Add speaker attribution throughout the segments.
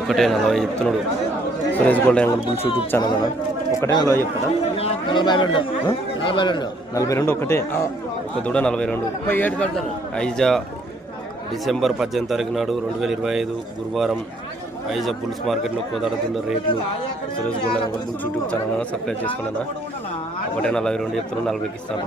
Speaker 1: ఒకటే నలభై చెప్తున్నాడు. Suresh gold angle bulls YouTube channel అన్న ఒకటే నలభై చెప్తారా
Speaker 2: నలభై రెండు.
Speaker 1: ఒకటే? ఒక దూడ నలభై రెండు. ఐజా డిసెంబర్ పద్దెనిమిది తారీఖు నాడు రెండు వేల ఇరవై ఐదు గురువారం ఐజా బుల్స్ మార్కెట్లో కోదాడుతున్న రేట్లు Suresh gold angle bulls YouTube channel అన్న సబ్స్క్రైబ్ చేసుకున్నాను? ఒకటే నలభై రెండు చెప్తున్నాను నలభైకి ఇస్తాను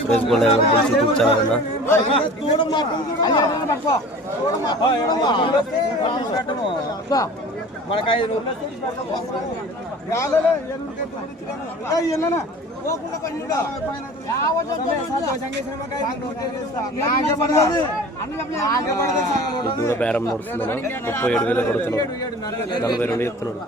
Speaker 1: Suresh gold angle YouTube channel అన్న ఈ బేరం నడుస్తున్నాను ముప్పై ఏడు వేలు కొడుతున్నాడు నలభై రెండు చెప్తున్నాడు